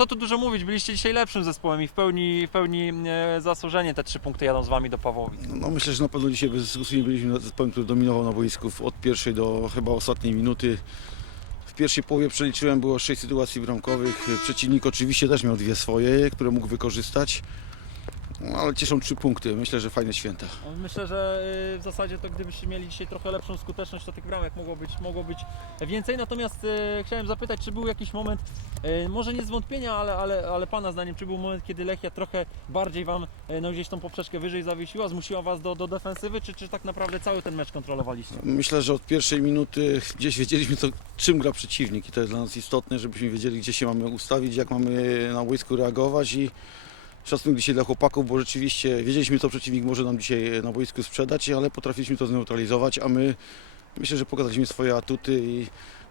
co tu dużo mówić, byliście dzisiaj lepszym zespołem i w pełni, w pełni e, zasłużenie te trzy punkty jadą z wami do Pawłowic. No myślę, że na pewno dzisiaj bez dyskusji nie byliśmy zespołem, który dominował na boisku od pierwszej do chyba ostatniej minuty. W pierwszej połowie przeliczyłem, było sześć sytuacji bramkowych. Przeciwnik oczywiście też miał dwie swoje, które mógł wykorzystać. No, ale cieszą trzy punkty. Myślę, że fajne święta. Myślę, że y, w zasadzie to gdybyście mieli dzisiaj trochę lepszą skuteczność, to tych bramek mogło być, mogło być więcej. Natomiast y, chciałem zapytać, czy był jakiś moment, y, może nie zwątpienia, ale, ale, ale Pana zdaniem, czy był moment, kiedy Lechia trochę bardziej Wam y, no, gdzieś tą poprzeczkę wyżej zawiesiła, zmusiła Was do, do defensywy, czy, czy tak naprawdę cały ten mecz kontrolowaliście? Myślę, że od pierwszej minuty gdzieś wiedzieliśmy, co, czym gra przeciwnik i to jest dla nas istotne, żebyśmy wiedzieli, gdzie się mamy ustawić, jak mamy na boisku reagować i szacunek dzisiaj dla chłopaków, bo rzeczywiście wiedzieliśmy, co przeciwnik może nam dzisiaj na boisku sprzedać, ale potrafiliśmy to zneutralizować, a my myślę, że pokazaliśmy swoje atuty i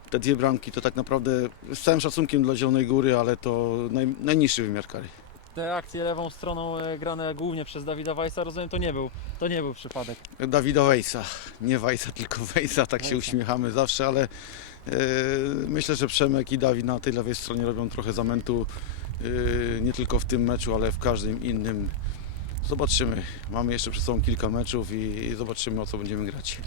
te dwie bramki to tak naprawdę z całym szacunkiem dla Zielonej Góry, ale to naj, najniższy wymiar kary. Te akcje lewą stroną e, grane głównie przez Dawida Weissa, rozumiem, to nie był, to nie był przypadek. Dawida Wejsa, nie Wejsa, tylko Wejsa, tak się Wejsa. uśmiechamy zawsze, ale e, myślę, że Przemek i Dawid na tej lewej stronie robią trochę zamętu, e, nie tylko w tym meczu, ale w każdym innym. Zobaczymy, mamy jeszcze przed sobą kilka meczów i zobaczymy o co będziemy grać.